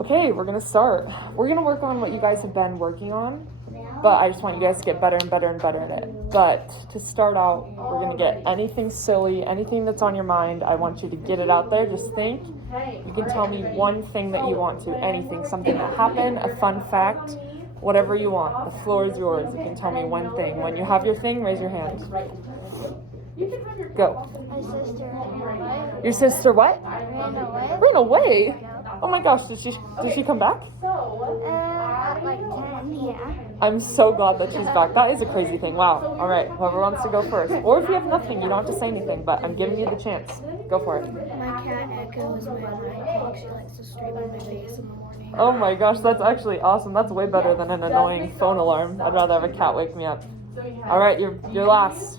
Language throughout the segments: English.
Okay, we're gonna start. We're gonna work on what you guys have been working on, but I just want you guys to get better and better and better at it. But to start out, we're gonna get anything silly, anything that's on your mind. I want you to get it out there. Just think. You can tell me one thing that you want to, anything, something that happened, a fun fact, whatever you want. The floor is yours. You can tell me one thing. When you have your thing, raise your hand. Go. My sister ran away. Your sister what? Ran away. Ran away? Oh my gosh, did she come back? At like 10, yeah. I'm so glad that she's back. That is a crazy thing. Wow. All right, whoever wants to go first. Or if you have nothing, you don't have to say anything, but I'm giving you the chance. Go for it. My cat Echo is my night dog. She likes to scream on my face in the morning. Oh my gosh, that's actually awesome. That's way better than an annoying phone alarm. I'd rather have a cat wake me up. All right, you're last.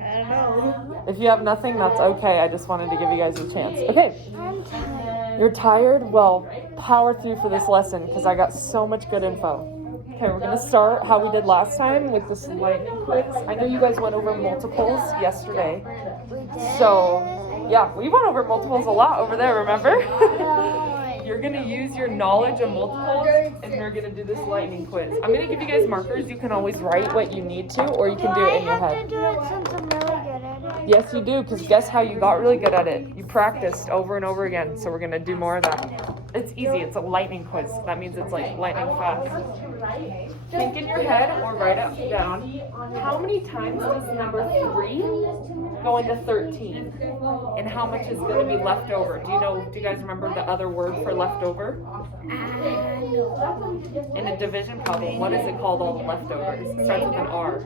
I don't know. If you have nothing, that's okay. I just wanted to give you guys a chance. Okay. I'm tired. You're tired? Well, power through for this lesson because I got so much good info. Okay, we're going to start how we did last time with this lightning quiz. I know you guys went over multiples yesterday. We did. So, yeah, we went over multiples a lot over there, remember? No. You're going to use your knowledge of multiples and you're going to do this lightning quiz. I'm going to give you guys markers. You can always write what you need to or you can do it in your I have head. to do it since I'm really good at it? Yes, you do, because guess how you got really good at it? You practiced over and over again, so we're going to do more of that. It's easy. It's a lightning quiz. That means it's like lightning fast. Think in your head or write it down. How many times does number 3 go into 13? And how much is going to be left over? Do you guys remember the other word for leftover? In a division problem, what is it called all the leftovers? It starts with an R.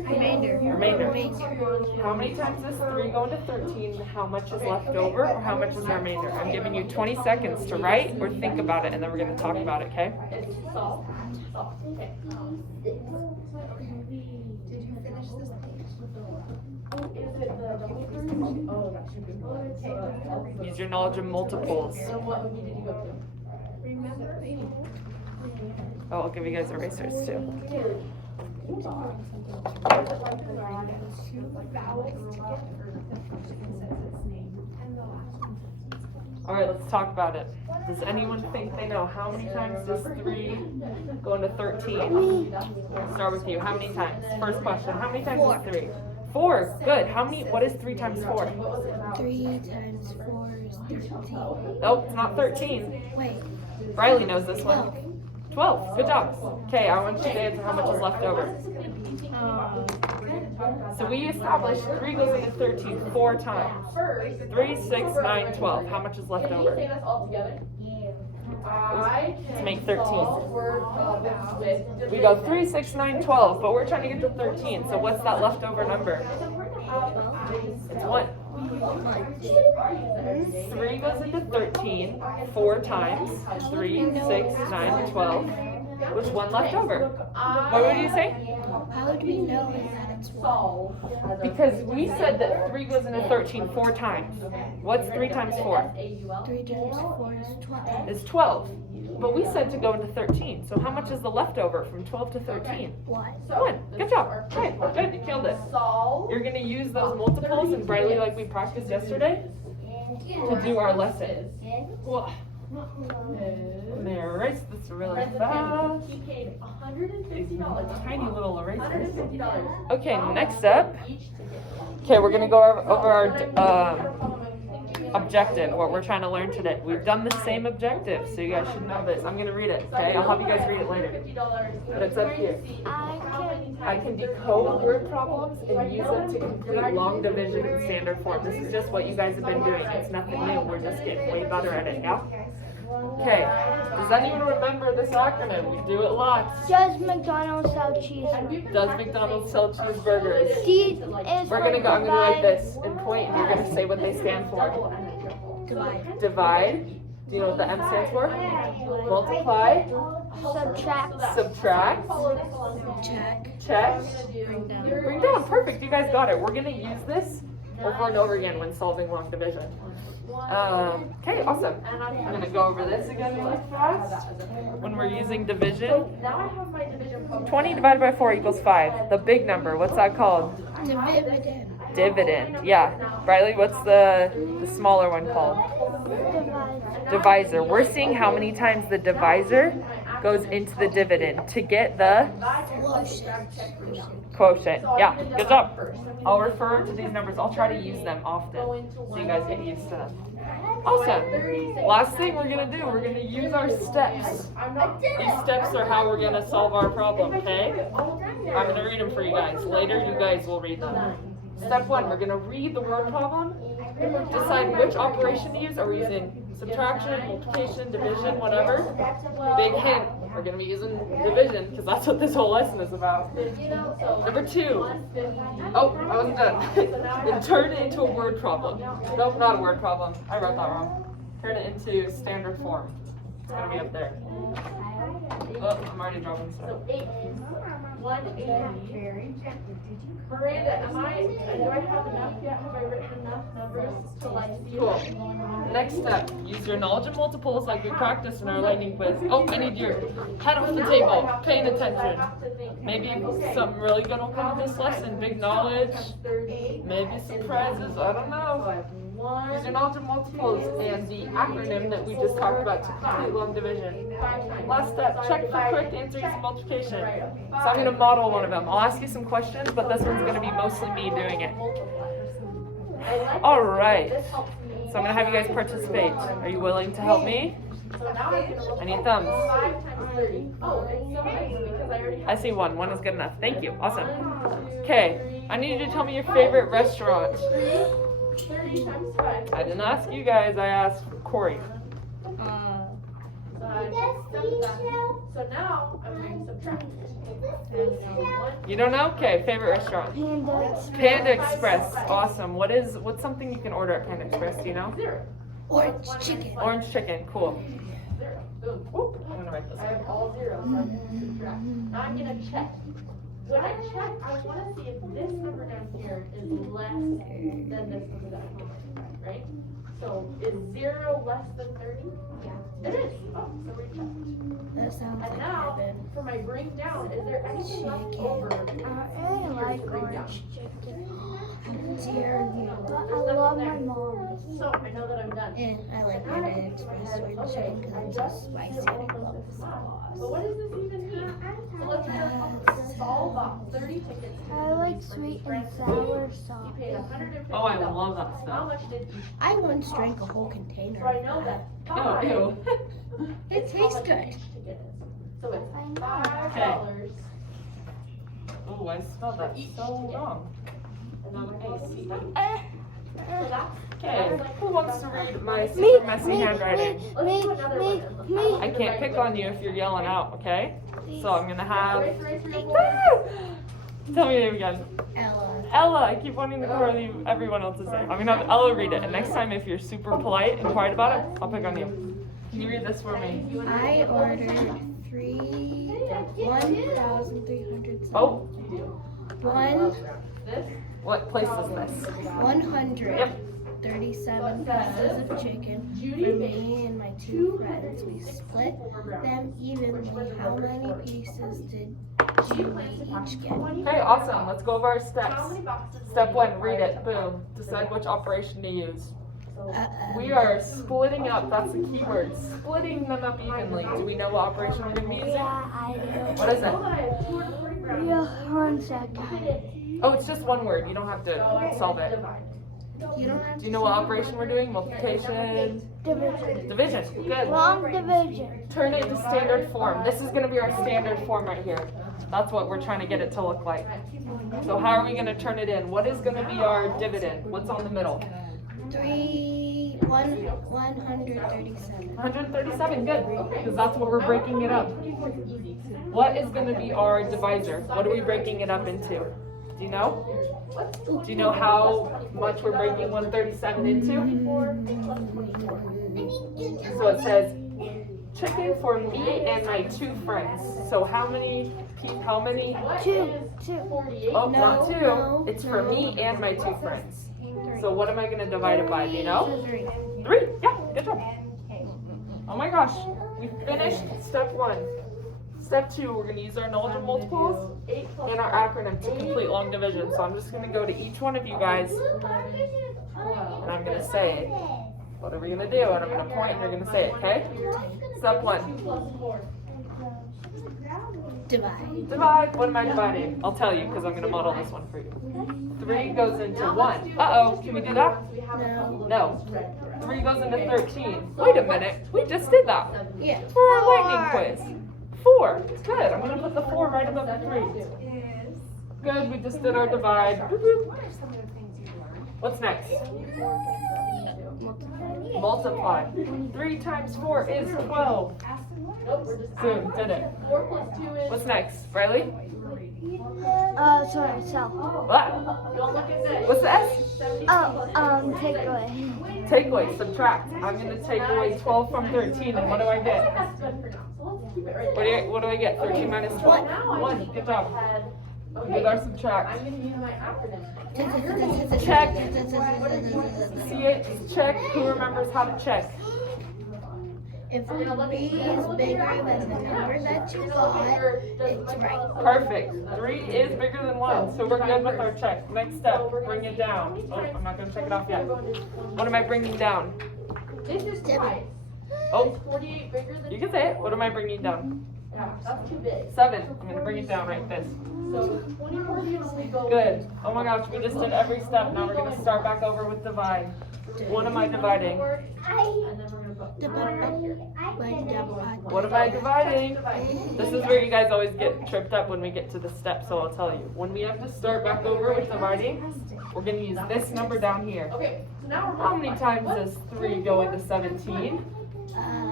Remainder. How many times does 3 go into 13? How much is left over or how much is the remainder? I'm giving you 20 seconds to write or think about it and then we're going to talk about it, okay? Use your knowledge of multiples. Oh, I'll give you guys erasers too. All right, let's talk about it. Does anyone think they know how many times does 3 go into 13? Let's start with you. How many times? First question. How many times is 3? 4. Good. What is 3 times 4? 3 times 4 is 13. Nope, it's not 13. Wait. Riley knows this one. 12. Good job. Okay, I want you to answer how much is left over. So we established 3 goes into 13 4 times. 3, 6, 9, 12. How much is left over? To make 13. We go 3, 6, 9, 12, but we're trying to get to 13. So what's that leftover number? It's 1. 3 goes into 13 4 times. 3, 6, 9, 12. There's 1 left over. What would you say? How would we know that it's 1? Because we said that 3 goes into 13 4 times. What's 3 times 4? 3 times 4 is 12. It's 12. But we said to go into 13. So how much is the leftover from 12 to 13? 1. Good job. Good. Good. You killed it. You're going to use those multiples and Briley like we practiced yesterday to do our lesson. Whoa. I'm going to erase this really fast. These tiny little erasers. Okay, next up. Okay, we're going to go over our objective, what we're trying to learn today. We've done the same objective, so you guys should know this. I'm going to read it, okay? I'll have you guys read it later. But it's up here. I can decode word problems and use them to complete long division in standard form. This is just what you guys have been doing. It's nothing new. We're just getting way better at it, yeah? Okay. Does anyone remember this acronym? We do it lots. Does McDonald's sell cheeseburgers? Does McDonald's sell cheeseburgers? We're I'm gonna like this and point and you're gonna say what they stand for. Divide. Do you know what the M stands for? Multiply. Subtract. Check. Bring down. Perfect. You guys got it. We're gonna use this over and over again when solving long division. Okay, awesome. I'm going to go over this again really fast. When we're using division, 20 divided by 4 equals 5. The big number, what's that called? Dividend. Yeah. Riley, what's the smaller one called? divisor. We're seeing how many times the divisor goes into the dividend to get the quotient. Yeah, good job. I'll refer to these numbers. I'll try to use them often so you guys get used to them. Awesome. Last thing we're going to do, we're going to use our steps. These steps are how we're going to solve our problem, okay? I'm going to read them for you guys. Later, you guys will read them. Step 1, we're going to read the word problem, decide which operation to use. Are we using subtraction, multiplication, division, whatever? Big hint, we're going to be using division because that's what this whole lesson is about. Number 2, oh, I wasn't done. Then turn it into a word problem. Nope, not a word problem. I wrote that wrong. Turn it into standard form. It's going to be up there. Oh, I'm already dropping stuff. So 8 is 180. Miranda, do I have enough yet? Have I written enough numbers to like see Cool. what's going on? Next step, use your knowledge of multiples like we practiced in our lightning quiz. Oh, I need your head off the table, paying attention. Maybe something really good will come of this lesson. Big knowledge, maybe some prizes, I don't know. Use your knowledge of multiples and the acronym that we just talked about to complete long division. Last step, check for correct answers to multiplication. So I'm going to model one of them. I'll ask you some questions, but this one's going to be mostly me doing it. Alright, so I'm going to have you guys participate. Are you willing to help me? I need thumbs. 5 times 30. Oh, it's so nice because I already have I see one. One is good enough. Thank you. Awesome. Okay, I need you to tell me your favorite restaurant. 30 times 5. I didn't ask you guys, I asked Corey. So now I'm going to subtract. You don't know? Okay, favorite restaurant. Panda Express. Awesome. What's something you can order at Panda Express? Do you know? 0. Orange chicken. Orange chicken. Cool. 0. Boom. Whoop, I'm gonna write this I have down. all zeros, so I'm going to subtract. Now I'm going to check. When I check, I want to see if this number down here is less than this number down here, right? So is 0 less than 30? Yeah. It is. Oh, so we checked. That sounds And like now, heaven. for my bring down, is there anything left over? I really like Bring down. orange chicken. Dear you. There's nothing there. So I know that I'm done. And I like Panda Express orange chicken because it's just spicy and I love the But sauce. what does this even mean? So let's solve off 30 tickets. I like sweet and sour You sauce. paid $150. Oh, I love that How stuff. much did you? I once drank a whole container. So I know of that. Oh, ew. It tastes good. So it's I know. $5. Oh, I spelled that so wrong. And I'm A-C-E. So that's. Okay, who wants to read my super messy handwriting? Let's do another one. I can't pick on you if you're yelling out, okay? So I'm gonna have. Erase, erase, erase. Tell me your name again. Ella. Ella, I keep wanting to call you everyone else's name. I'm gonna have Ella read it, and next time if you're super polite and quiet about it, I'll pick on you. Can you read this for me? I ordered 1,300. Oh, This. what place is this? 137 pieces of chicken for me and my 2 friends. We split them evenly. How many pieces did you each get? Okay, awesome. Let's go over our How steps. many boxes? Step 1, read it. Boom. Decide which operation to use. Uh-oh. We are splitting up. That's the key word. Splitting them up evenly. Do we know what operation we're going to be using? Yeah, I do. What is it? Hold on, I have 240 grams. Yeah, 1 second. Oh, it's just one word. You don't have to solve it. You don't have Do to you know what operation we're doing? Multiplication. Division. Division. Good. Long division. Turn it into standard form. This is going to be our standard form right here. That's what we're trying to get it to look like. So how are we going to turn it in? What is going to be our dividend? What's on the middle? 137. 137. Good. Because that's what we're breaking it up. What is going to be our divisor? What are we breaking it up into? Do you know? Do you know how much we're breaking 137 into? So it says chicken for me and my 2 friends. So how many? 2. Oh, not 2. no, It's for me and my 2 friends. So what am I going to divide it by? Do you know? 3. 3. Yeah, good job. Oh my gosh, we finished step 1. Step 2, we're going to use our knowledge of multiples and our acronym to complete long division. So I'm just going to go to each one of you guys and I'm going to say, What are we gonna do? And I'm gonna point and you're gonna say it, okay? Step 1. 2 plus 4. Divide. Divide. What am I dividing? I'll tell you because I'm gonna model this one for you. 3 goes into 1. Uh-oh, can we do that? No. No. 3 goes into 13. Wait a minute, we just did that. Yeah. For our lightning quiz. 4. Good. I'm gonna put the 4 right above the 3. Good. We just did our divide. Boop, boop. What's next? Multiply. 3 times 4 is 12. Nope, we're just Boom. Did it. 4 plus 2 is. What's next? Riley? Sorry, so. What? Don't look at this. What's the S? Take away. Take away. Subtract. I'm gonna take away 12 from 13, and what do I get? That's good for now. So let's keep it right What do I get? 13 minus 12. 1. Good job. We did our subtract. I'm gonna use my acronym. Check. CH, check. Who remembers how to check? If 3 is bigger than the number that you got, it's right. Perfect. 3 is bigger than 1, so we're good with our check. Next step, bring it down. Oh, I'm not going to check it off yet. What am I bringing down? This is twice. Oh, Is 48 bigger than? you can say it. What am I bringing down? Yeah, that's too big. 7. I'm going to bring it down like this. So 24 can only go. Good. Oh my gosh, we just did every step. Now we're going to start back over with divide. What am I dividing? And then we're gonna put right here. What am I dividing? This is where you guys always get tripped up when we get to the step, so I'll tell you. When we have to start back over with dividing, we're going to use this number down here. Okay, so now we're How many times does 3 go into 17?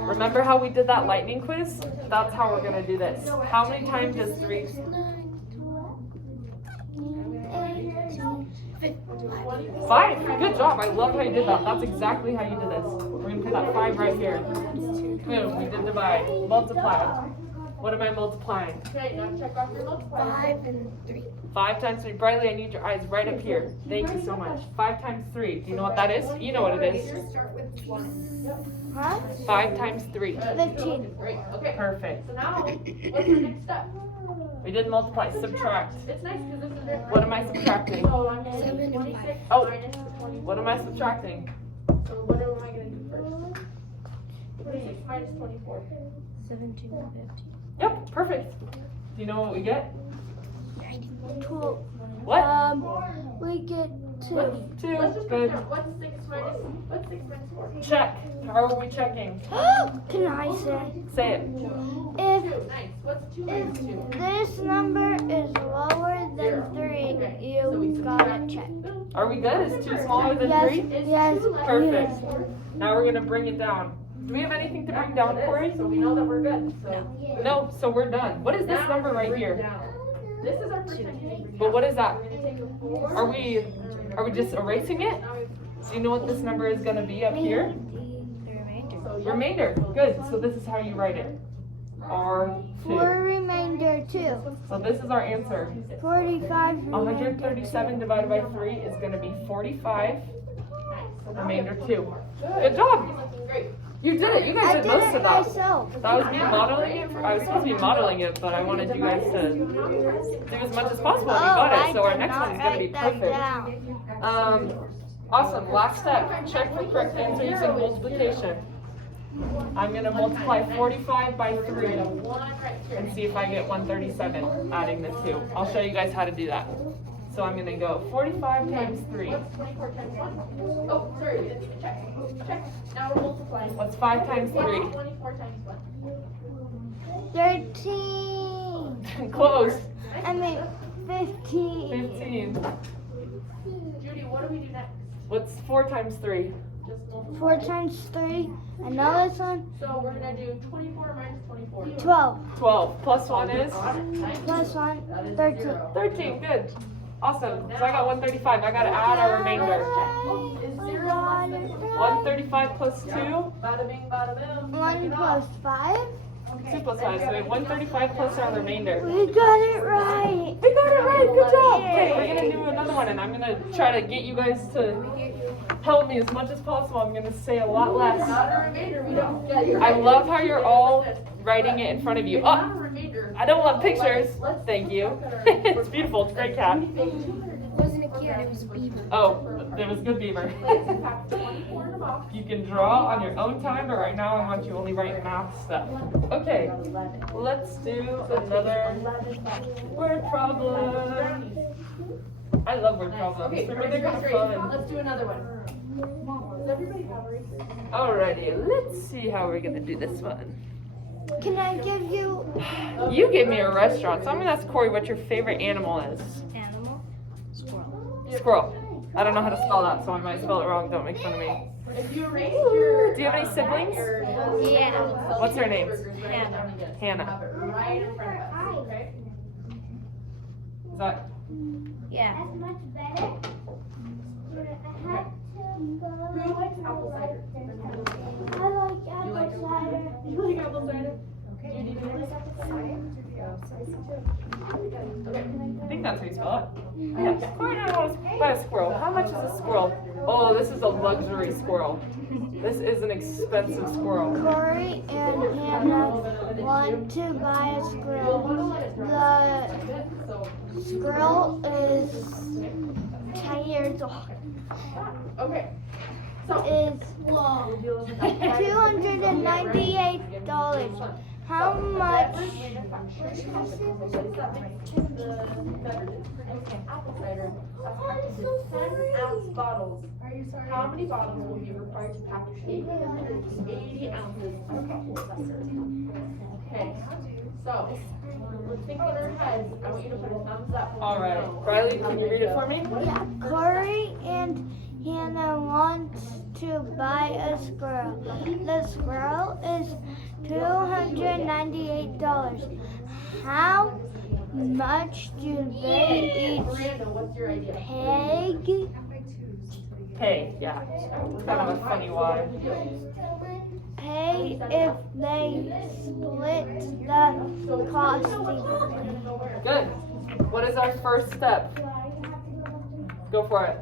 Remember how we did that lightning quiz? That's how we're going to do this. How many times does 3? 5. Good job. I love how you did that. That's exactly how you did this. We're going to put that 5 right here. Boom. We did divide. Multiply. What am I multiplying? Okay, now check off your multiplier. 5 and 3. 5 times 3. Briley, I need your eyes right up here. Thank you so much. 5 times 3. Do you know what that is? You know what it is. Huh? 5 times 3. 15. Great, okay. Perfect. So now, what's our next step? We did multiply. Subtract. It's nice because this is very. What am I subtracting? So I'm gonna 7 do and 26 Oh. minus the 24. What am I subtracting? So what am I gonna do first? 26 minus 24. 17 and 15. Yep. Perfect. Do you know what we get? 12. What? We get 2. 2. Let's just put Good. down, what's 6 minus 4? Check. How are we checking? Can I say? Say it. If 2, nice. What's 2 minus 2? this number is lower than 3, you gotta check. Are we good? Is 2 smaller than Yes, 3? yes, Perfect. Now we're going to bring it down. Do we have anything to bring down, Corey? So we know that we're good. So No, so we're done. What is this now number right bring here? down. This is our percentage. But what is that? We're gonna take a 4. Are we just erasing it? Now we- So you know what this number is going to be up here? so yeah. Remainder. Good. So this is how you write it. R2. For remainder 2. So this is our answer. 45 remainder 137 divided by 3 is going to be 45. Nice. So now Remainder we have 2. 24. Good job. He's looking great. You did it. You guys I did did most it of that. myself. That was me modeling it. I was supposed to be modeling it, but I wanted you guys to do as much as possible, and you got it. So our next one's gonna be perfect. Awesome. Last step. Check for correct answer using multiplication. I'm gonna multiply 45 by 3 One right here. and see if I get 137, adding the 2. I'll show you guys how to do that. So I'm gonna go 45 times 3. What's 24 times 1? Oh, sorry, we didn't even check. Check. Now we're multiplying. What's 5 times 3? 24 times 1. 13. Close. I mean 15. 15. Judy, what do we do next? What's 4 times 3? Just multiply. 4 times 3. Another one. So we're gonna do 24 minus 24. 12. 12. Plus 1 is? Plus 1. That is 13. 0. 13. Good. Awesome. So I got 135. I gotta add our remainder. Oh, is 0 less than 135 plus 2? Bada bing, bada boom. 1 plus 5. 2 plus 5. So we have 135 plus our remainder. We got it right. We got it right. Good job. Okay, we're gonna do another one, and I'm gonna try to get you guys to help me as much as possible. I'm gonna say a lot less. Not a remainder, we don't get it. I love how you're all writing it in front of you. Not a Oh, remainder. I don't love pictures. Thank you. It's beautiful. It's a great cat. It wasn't a kid, it was a beaver. Oh, it was good beaver. Let's subtract 24 in the bottom. off. You can draw on your own time, but right now I want you only write math stuff. Okay, let's do another word problem. I love word problems. Okay, For me, they're kind of great. fun. Let's do another one. Does everybody have erasers? Alrighty, let's see how we're gonna do this one. Can I give you? You gave me a restaurant, so I'm gonna ask Corey what your favorite animal is. Animal? Squirrel. Squirrel. I don't know how to spell that, so I might spell it wrong. Don't make fun of me. If you erase your. Do you have any siblings? Yeah. What's their names? Hannah. Hannah. Have it right in front of us, okay? Is that Yeah. That's much better. I had to go. Who likes apple cider? I like apple cider. You like apple cider? Okay. Do you like apple cider? Okay. I think that's how you spell it. Yeah. Corey doesn't want to buy a squirrel. How much is a squirrel? Oh, this is a luxury squirrel. This is an expensive squirrel. Corey and Hannah want to buy a squirrel. The squirrel is 10 years old. Okay. So. Is $298. How much? Apple cider, that's packaged in 10-ounce bottles. How many bottles will be required to package 80 ounces of apple cider? Okay, so let's think in our heads. I want you to put a thumbs up. All right, Riley, can you read it for me? Yeah, Corey and Hannah want to buy a squirrel. The squirrel is $298. How much do they each Miranda, what's your idea? pay? Pay, yeah. Kind of a funny why. Pay if they split the cost evenly. Good. What is our first step? Go for it.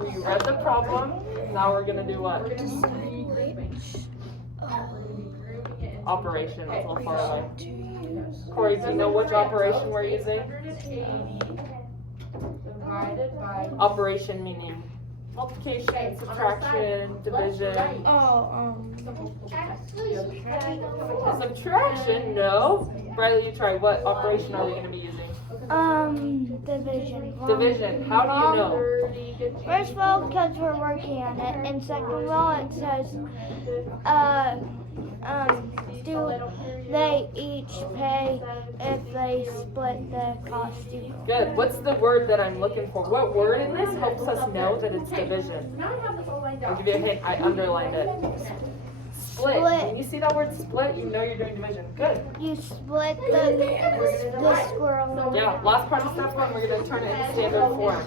We read the problem. Now we're gonna do what? Operation. It's a little far away. Corey, do you know which operation we're using? 180 divided by. Operation meaning multiplication, subtraction, division. Subtraction? No. Riley, you try. What operation are we gonna be using? Division. Division. How do you know? First of all, because we're working on it, and second of all, it says, do they each pay if they split the cost evenly? Good. What's the word that I'm looking for? What word in this helps us know that it's division? Now I have this all lined I'll out. give you a hint. I underlined it. Split. Split. When you see that word split, you know you're doing division. Good. You split the squirrel. Yeah. Last part of step one, we're going to turn it into standard form.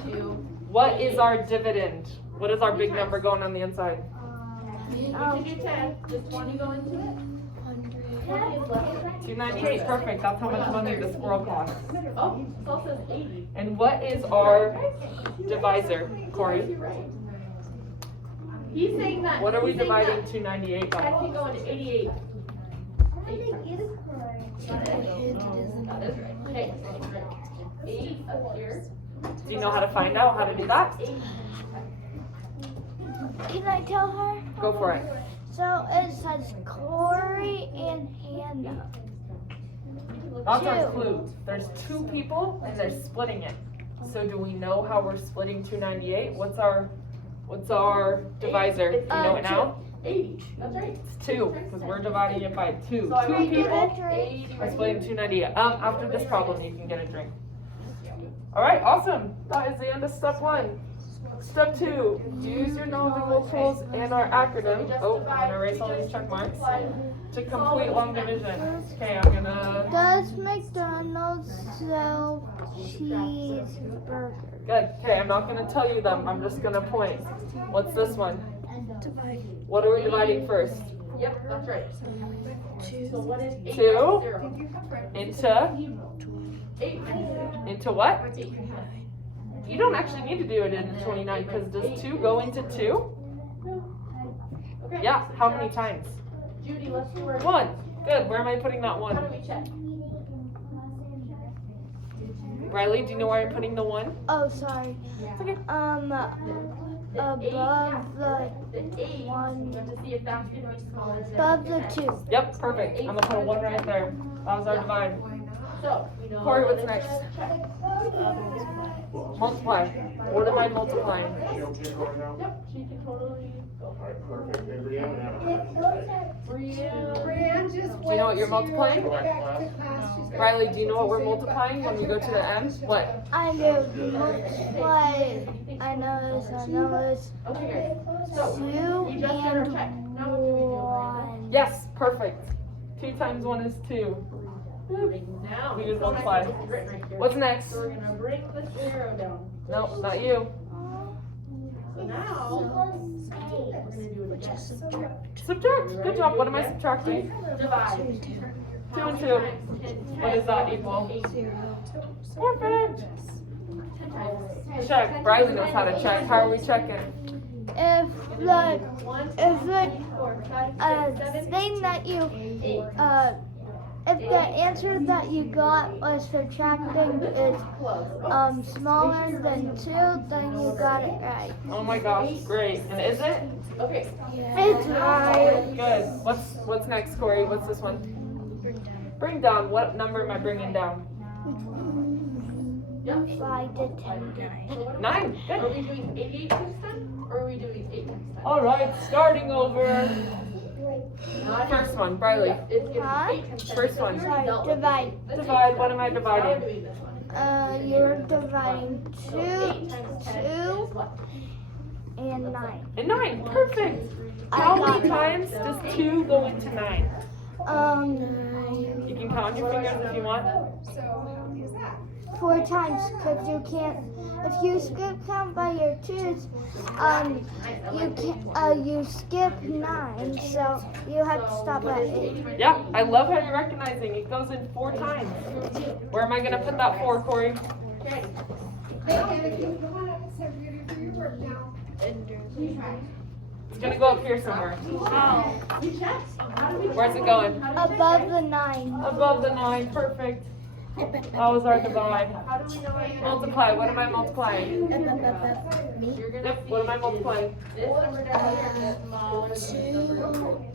What is our dividend? What is our big number going on the inside? You can do 10. Does 20 go into it? 20 is less. $298. Perfect. That's how much money the squirrel costs. Oh, it also says 80. And what is our divisor, Corey? He's saying that. What are we he's saying dividing that 298 by? 10 can go into 88. Okay, so 8 up here. Do you know how to find out how to do that? 8. Can I tell her? Go for it. So it says Corey and Hannah. That's our Two. clue. There's two people and they're splitting it. So do we know how we're splitting 298? What's our divisor? Do you know it now? 80. That's right. It's 2, because we're dividing it by 2. So I 2 wrote people 80 are right splitting 298. After this problem, you can get a drink. All right, awesome. That is the end of step 1. Step 2, use your knowledgeable tools and our acronym. Oh, I'm gonna erase all these check marks to complete long division. Okay, I'm gonna. Does McDonald's sell cheeseburgers? Good. Okay, I'm not gonna tell you them. I'm just gonna point. What's this one? What are we dividing first? Yep, that's right. So what is 8 Two. minus 0? Into 8 minus into what? 0. 8. You don't actually need to do it into 29 because does 2 go into 2? Okay. Yeah. How many times? Judy, let's do our. 1. Good. Where am I putting that How 1? do we check? Riley, do you know where I'm putting the 1? Oh, sorry. It's okay. above the The 8, one. we have to see if that's gonna be smaller than. above the 2. Yep, perfect. I'm gonna put a 1 right there. That was our divide. So, we know. Corey, what's it's next? a check. Multiply. What am I multiplying? Yep, she can totally go for it. Perfect. And Brianna, Brianne. Do you know what you're multiplying? now. Riley, do you know what we're multiplying when we go to the end? What? I do. Multiply. I know this. Okay, great. So, 2 we just did our and check. Now what do we do, Brianna? 1. Yes, perfect. 2 times 1 is 2. Now. We just so multiply. this is written right here. What's next? So we're gonna bring the 0 down. Nope, not you. So now, we're gonna do it again. Subtract. Good job. What am I subtracting? Divide. 2 and 2. What does that equal? 0. Perfect. Check. Riley knows how to check. How are we checking? If the thing that you if the answer that you got was subtracting is smaller than 2, then you got it right. Oh my gosh, great. And is it? Okay. It's right. Good. What's next, Corey? What's this one? Bring down. What number am I bringing down? 5 to 10. 9. Are Good. we doing 88 times 10? Or are we doing 8 times 10? All right, starting over. Not First one, Riley. It's gonna Huh? be 8 times 10. First one. Sorry, Dealt with divide. this. Divide. What am I Now we're dividing? doing this one. You're dividing So 8 times 10 2 is what? and 9. And 9. Perfect. I How got many it. times does 2 go into 9? 9. You can count your fingers if you want. 4 times, because you can't. If you skip count by your 2s, you skip 9, so you have to stop at 8. Yeah, I love how you're recognizing. It goes in 4 times. Where am I gonna put that 4, Corey? Okay. It's gonna go up here somewhere. We checked. How do we check? Where's it going? How do we Above check? the 9. Above the 9. Perfect. That was our divide. How do we know what Multiply. What am I multiplying? You're gonna Yep. What am I multiplying? this number down here is smaller than this number.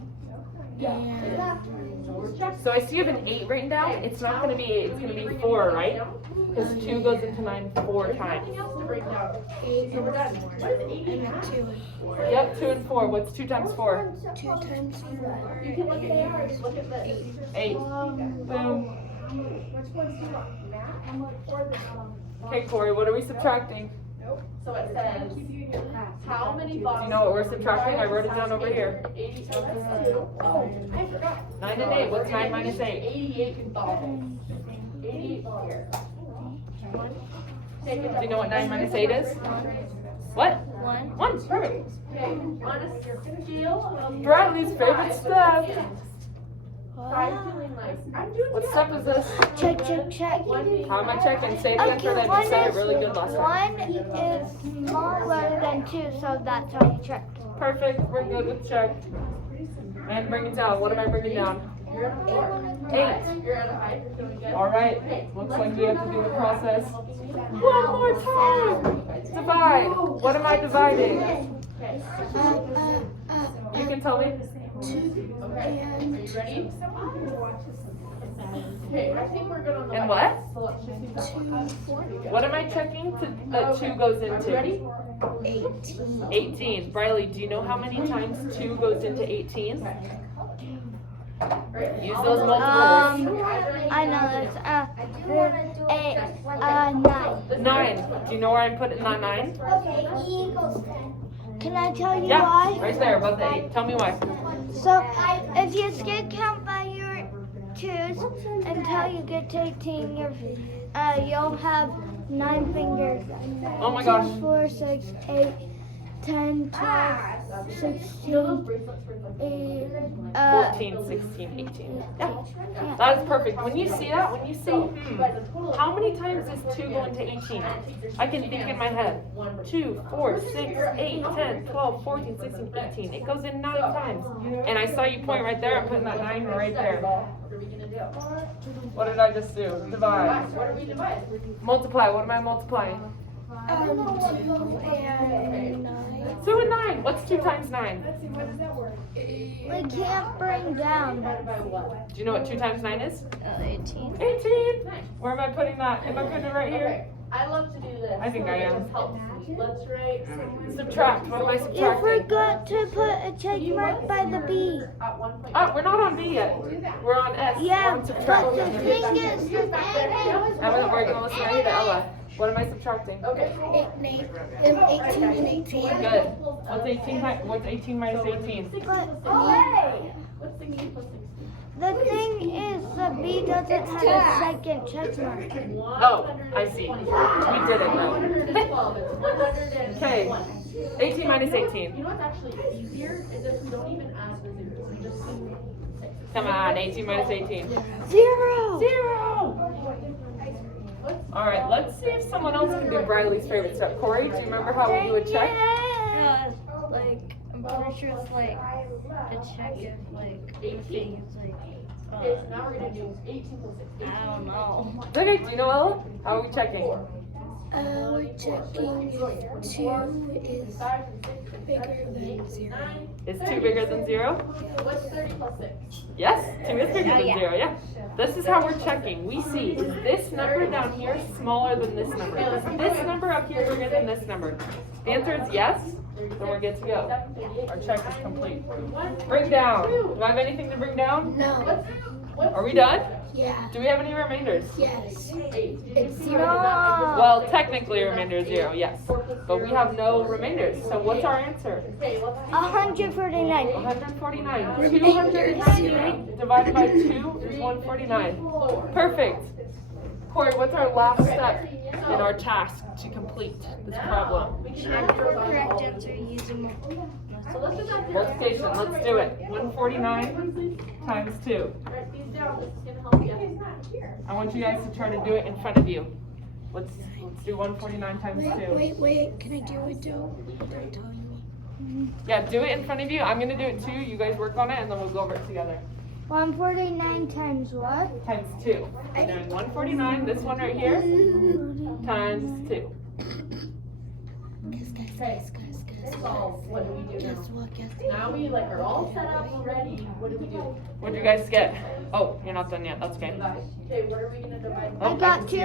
So we're checking. So I see you have an 8 written down. It's not gonna be 8. It's gonna be 4, right? Because 2 goes into 9 4 times. Nothing else to break down. So we're done. What is 80? Yep. 2 and 4. What's 2 times 4? 2 times 4. You can look at yours. Look at this. 8. Boom. Okay, Corey. What are we subtracting? So it says, how many Do boxes? you know what we're subtracting? I wrote it down over here. 80 times 2. Oh, I forgot. 9 and 8. What's 9 minus 8? 88 bottles. 88 here. Take it Do you know what 9 minus 8 is? What? 1. 1. Perfect. Okay, on a scale of Bradley's favorite step. 5 feeling like, I'm doing What good. step is this? Check, check, check. How am I checking? Say it again for them. You said it really good last time. 1 is smaller than 2, so that's how you check. Perfect. We're good with check. And bring it down. What am I bringing down? You're at a 4. 8. You're at a 5. You're doing good. All right. Looks like we have to do the process one more time. Divide. What am I dividing? Okay. You can tell me. Okay. Are you ready? Okay, I think we're good on the And left. what? So let's just do that. What am I checking that 2 goes Are we ready? into? 18. Briley, do you know how many times 2 goes into 18? Alright. Use those multiples. I know this. 9. 9. Do you know where I'm putting that 9? Can I tell you Yeah, why? right there above the 8. Tell me why. So, if you skip count by your 2s until you get to 18, you'll have 9 fingers. Oh my gosh. 2, 4, 6, 8, 10, 12, 16, 14, 16, 18. Yeah. That is perfect. When you see that, when you see, how many times does 2 go into 18? I can think in my head. 2, 4, 6, 8, 10, 12, 14, 16, 18. It goes in 9 times. And I saw you point right there. I'm putting that 9 right there. What are we gonna do? What did I just do? Divide. What are we dividing? Multiply. What am I multiplying? 2 and 9. 2 and 9. What's 2 times 9? We can't bring down. Do you know what 2 times 9 is? 18. 18. Where am I putting that? Am I putting it right here? I love to do this. I think I am. It just helps. Let's write. Subtract. What am I You subtracting? forgot to put a check mark by the B. At 1.5. Oh, we're not on B yet. We're on S. Yeah, We're on but subtract. the thing is, the thing Emma, we're gonna listen to Ella. What am I subtracting? Okay. 8 and 8. 18 and 18. Good. What's 18 minus 18? but What's 16 plus 16? the thing is, the B doesn't have a second check mark. Oh, I see. We did it now. 112. It's 120. Okay. 18 minus 18. You know what's actually easier is if we don't even add the zeros. We just do 6. Come on, 18 minus 18. 0. 0! Alright, let's see if someone else can do Bradley's favorite step. Corey, do you remember how we do a check? Like, I'm pretty sure it's like a check if like 18. it's like, Okay, so now we're going to do 18 plus 6. I don't know. Okay, do you know Ella? How are we checking? We're checking if 2 is 5 and 6 and bigger 7 and than 8 and 0. 9. Is 2 bigger than 0? What's 30 plus 6? Yes, 2 is bigger than 0, yeah. This is how we're checking. We see, is this number down here smaller than this number? Is this number up here bigger than this number? The answer is yes, then we're good to go. Our check is complete. Bring down. Do I have anything to bring down? No. Are we done? Yeah. Do we have any remainders? Yes. 8. It's 0. Well, technically a remainder is 0, yes. But we have no remainders. So what's our answer? Okay, what's 149. 149. Remainder is 248 divided by 2 is 149. Perfect. Corey, what's our last step in our task to complete this problem? Correct answer using So let's just have to Workstation, let's do it. 149 times 2. write these down. This is going to help you. I want you guys to try to do it in front of you. Let's do 149 times 2. Wait. Can I do it? Don't tell me. Yeah, do it in front of you. I'm going to do it too. You guys work on it and then we'll go over it together. 149 times what? Times 2. I'm doing 149, this one right here, times 2. Guys. So what do we do now? Guess what? Now we like are all set up already. What do we do? What did you guys get? Oh, you're not done yet. That's okay. Okay, what are we going to divide Oh, I got can see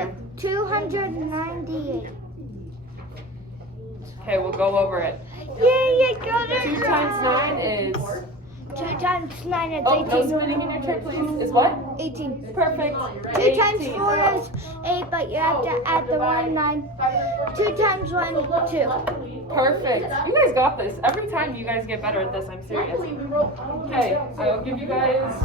you. 298. Okay, we'll go over it. Yay, I got 2 it! times 9 is... 2 times 9 is Oh, no 18. spinning in your trick, please. Is what? 18. Perfect. 2 times 18. 4 is 8, but you have to add the 1, 9. 2 times 1, 2. Perfect. You guys got this. Every time you guys get better at this, I'm serious. Okay, I'll give you guys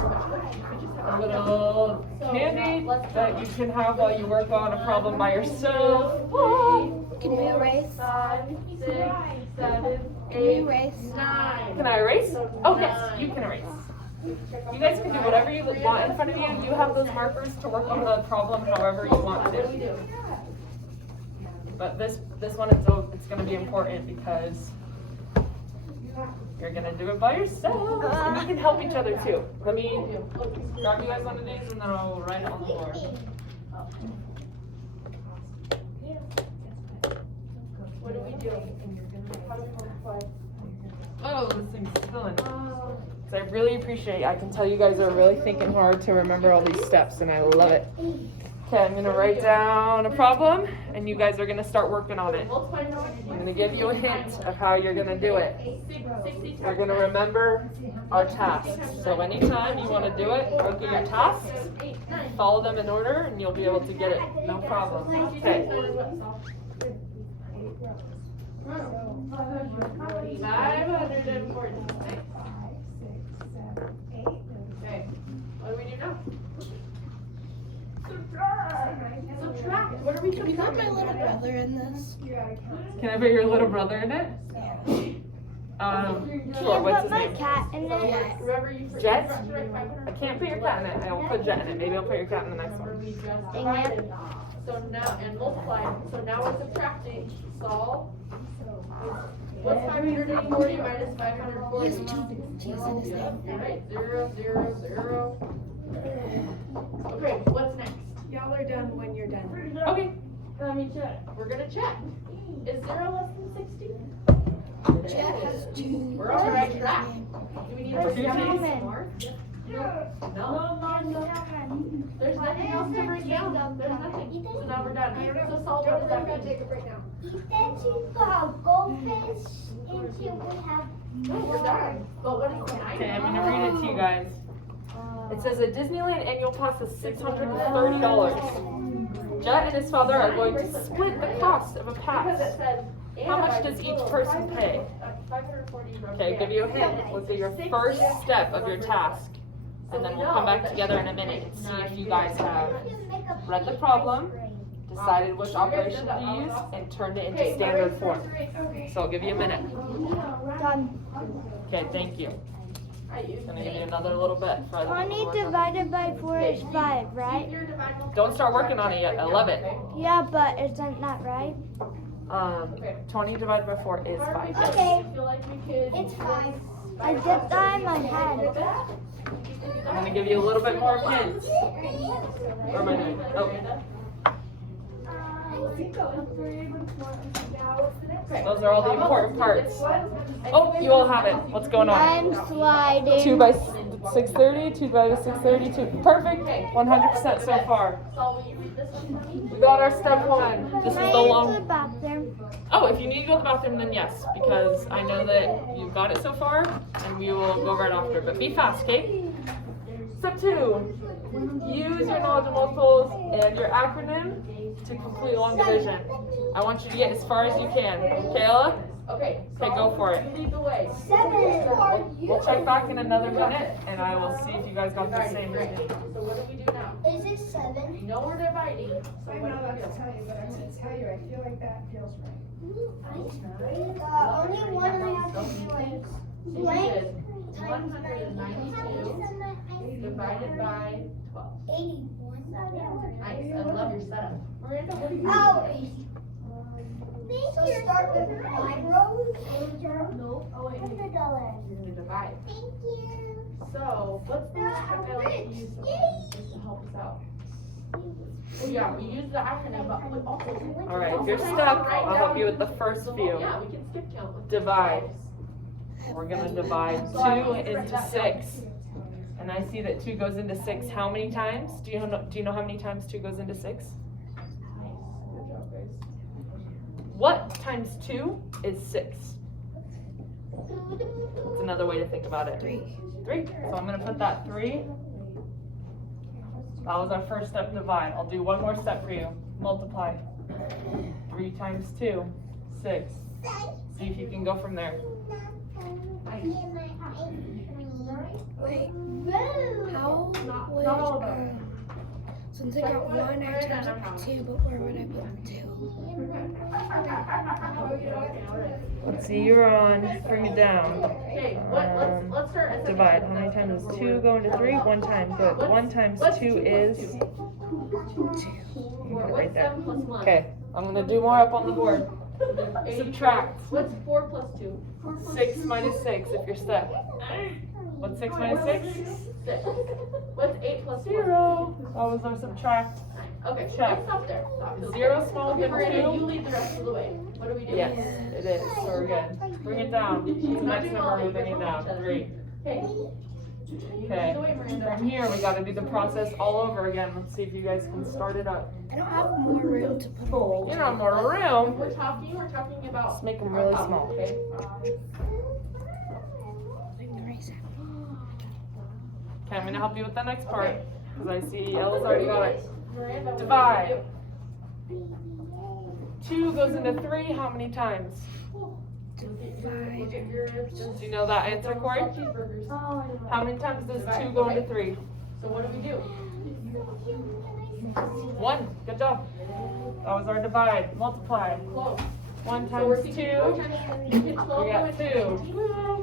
a little candy that you can have while you work on a problem by yourself. Can we erase? 5, 6, 7, Can we 8, erase? 9. Can I erase? Oh, yes, you can erase. You guys can do whatever you want in front of you. You have those markers to work on the problem however you want to. But this one, it's going to be important because you're going to do it by yourself. And you can help each other too. Let me grab you guys one of these and then I'll write it on the board. What do we do? How do we multiply? Oh, this thing's spilling. So I really appreciate it. I can tell you guys are really thinking hard to remember all these steps and I love it. Okay, I'm gonna write down a problem and you guys are gonna start working on it. I'm gonna give you a hint of how you're gonna do it. We're gonna remember our tasks. So anytime you wanna do it, look at your tasks, follow them in order and you'll be able to get it. No problem. Okay. 546. Okay, what do we do now? Subtract. What are we Can we put my subtracting? little brother in this? Can I put your little brother in it? Sure, what's Put his my name? cat in it. Jet. Remember you Jet? subtract I 500. can't put your cat in it. I'll put Jet in it. Maybe I'll put your cat in the next Remember one. we just Dang divided. So now, and multiply. So now we're subtracting. Solve. What's 540 minus 540? He has 2 G's in his name. Alright, 0, 0, 0. Okay, what's next? Y'all are done when you're done. Okay. Let me check. we're gonna check. Is 0 less than 60? Jack has two. We're on the right track. Do we need to bring down Seven. some more? No. There's nothing else to bring down. There's nothing. So now we're done. So Saul, what does that mean? No, we're done. But what is the nine? Okay, I'm gonna read it to you guys. It says a Disneyland annual pass is $630. Jet and his father are going to split the cost of a Because it pass. said. How much does each person pay? 540 Okay, give you a hint. Let's do your first step of your task. And then we'll come back together in a minute and see if you guys have read the problem, decided which operation to use, and turned it into standard form. So I'll give you a minute. Done. Okay, thank you. I'm gonna give you another little bit. for 20 divided by 4 is 5, right? Don't start working on it yet. I love it. Yeah, but isn't that right? 20 divided by 4 is 5. Yes. Okay. It's 5. I did that in my head. I'm gonna give you a little bit more hints. Where am I doing? Oh. Those are all the important parts. Oh, you all have it. What's going on? I'm sliding. 2 by 630, 2 by 630, 2. Perfect. 100% so far. Saul, will you read this one for me? We got our step 1. This is Can the I use the long. bathroom? Oh, if you need to go to the bathroom, then yes, because I know that you've got it so far, and we will go right after. But be fast, okay? Step 2. Use your knowledge of multiples and your acronym to complete long division. I want you to get as far as you can. Kayla? Okay. Okay, go for it. Lead the way. We'll check back in another minute, and I will see if you guys got the same Great. routine. So what do we do now? Is it 7? We know we're dividing. So I what know do we that do? to tell you, but I'm gonna tell you, I feel like that feels right. Only one I have to do is So you blank did 192 divided by 12. 81. Nice. I love your setup. Miranda, what do you do? Oh. So start with 5 rows. No. Oh, wait. You're gonna divide. Thank you. So what's the next trick I like to use sometimes just to help us out? Well, yeah, we use the acronym, but we also. All right, if you're stuck, I'll help you with the first few. Yeah, we can skip count with. Divide. We're gonna divide 2 into 6. And I see that 2 goes into 6 how many times? Do you know how many times 2 goes into 6? Good job, guys. What times 2 is 6? That's another way to think about it. 3. So I'm gonna put that 3. That was our first step, divide. I'll do one more step for you. Multiply. 3 times 2, 6. See if you can go from there. Wait, how would, Not all of them. since I got 1, I times it by 2, but where would I put 2? Let's see, you're on. Bring it down. Okay, let's start at. Divide. How many times does 2 go into 3? 1 time. Good. 1 times 2 is. You put it right there. 7 plus 1? Okay, I'm gonna do more up on the board. Subtract. What's 4 plus 2? 6 minus 6 if you're stuck. What's 6 minus 6? 6. What's 8 plus 4? 0. That was our subtract. Okay, Check. let's stop there. Stop. Is 0 smaller Okay, than Miranda, you 2? lead the rest of the way. What do we do? Yes, it is. So we're good. Bring it down. What's the next number we're bringing down? 3. Okay. Okay. From here, we gotta do the process all over again. Let's see if you guys can start it up. I don't have more room to put all. You don't have more room. We're talking about. Just make them really small. Okay. Okay, I'm gonna help you with the next part. Because I see Ella's already got it. Miranda, what Divide. 2 goes into 3 how many times? Do you know that answer, Corey? Cheeseburgers. How many times does 2 go into 3? So what do we do? 1. Good job. That was our divide. Multiply. Close. 1 So we're times 2. thinking 4 times 3. We got 2.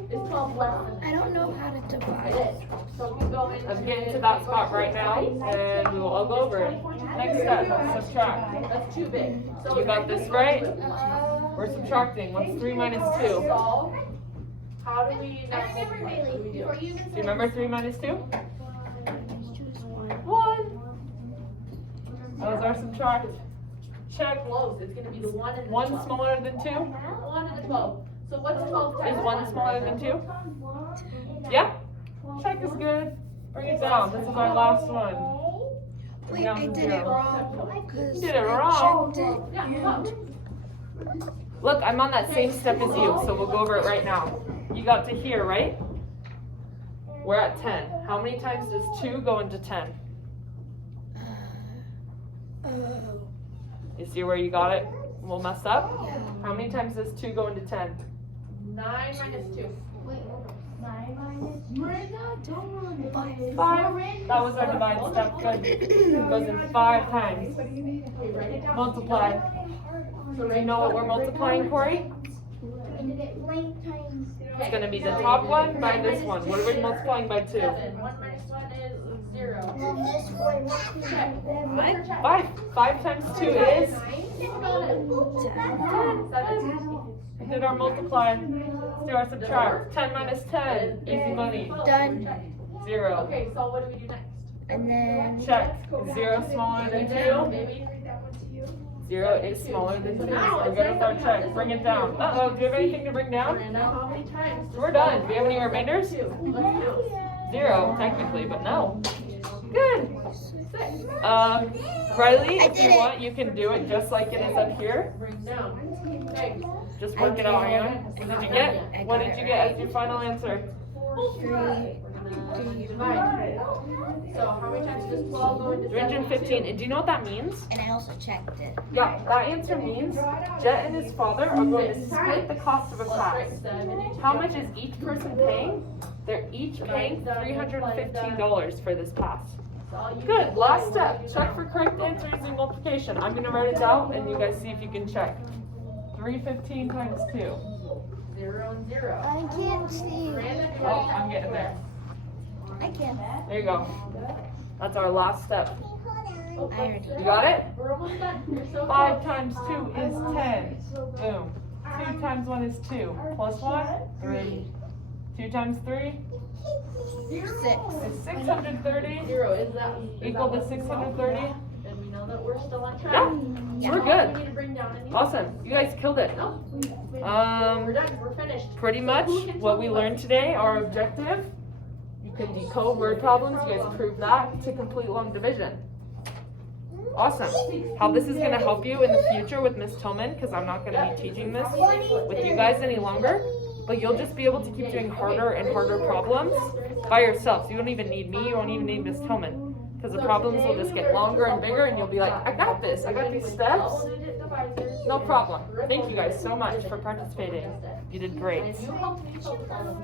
Is 12 less than I don't know how to divide. it is. So we go in. I'm getting to that spot right now, and we will all go over it. Next step, subtract. That's too big. So You got this right? We're subtracting. What's 3 minus 2? So, how do we not multiply? What do we do? Do you remember 3 minus 2? 1. That was our subtract. check. Close, it's gonna be the 1 and the 1 12. smaller than 2? 1 and the 12. So what's 12 times Is 1 smaller than 2? Yeah? Check is good. Bring it down. This is our last one. Bring Wait, down I to did it 0. wrong. You did it wrong. I checked it. Yeah, come. Look, I'm on that same step as you, so we'll go over it right now. You got to here, right? We're at 10. How many times does 2 go into 10? Oh, You see where you got it? We'll mess up. yeah. How many times does 2 go into 10? 9 minus 2. 5. That was our divide step. Good. It goes in 5 times. Okay, write it down. Multiply. Do you know what we're multiplying, Corey? It's going to be the top one by this one. What are we multiplying by 2? 7. 1 minus 1 is 0. Check. 5. 5 times 2 is? 7. We did our multiply. Let's do our subtract. 10 minus 10. Easy money. Done. 0. Okay, so what do we do next? And then Check. Is 0 smaller than 2? Maybe. 0 is smaller than 2. We're good with our check. Bring it down. Uh-oh, do you have anything to bring down? Miranda, how many times? We're done. Do we have any remainders? 2. Let's count. 0, technically, but no. Good. Riley, if you want, you can do it just like it is up here. Bring down. Okay. Just work it out on your own. What did you get? What did you get as your final answer? 3. Divide. So how many times does 12 go into 315. And do you know what that means? And I also checked it. Yeah, that answer means Jet and his father are going to split the cost of a class. How much is each person paying? They're each paying $315 for this pass. Good, last step. Check for correct answer using multiplication. I'm gonna write it down and you guys see if you can check. 315 times 2. 0 and 0. I can't see. Miranda, Oh, I'm getting there. I can. There you go. That's our last step. I already You got it? We're almost done. You're so 5 close. times 2 is 10. Boom. 2 times 1 is 2. Plus 1? 3. 2 times 3 6. is 630. 0 is that Equal to 630. And we know that we're still on track. Yeah, we're We good. need to bring down any. Awesome. You guys killed it. No. We're Um, done. We're finished. pretty much what we learned today, our objective. You can decode word problems. You guys proved that to complete long division. Awesome. How this is going to help you in the future with Miss Tillman, because I'm not going to be teaching this with you guys any longer, but you'll just be able to keep doing harder and harder problems by yourself. So you don't even need me, you won't even need Miss Tillman, because the problems will just get longer and bigger and you'll be like, I got this, I got these steps. No problem. Thank you guys so much for participating. You did great. And you helped me solve problems.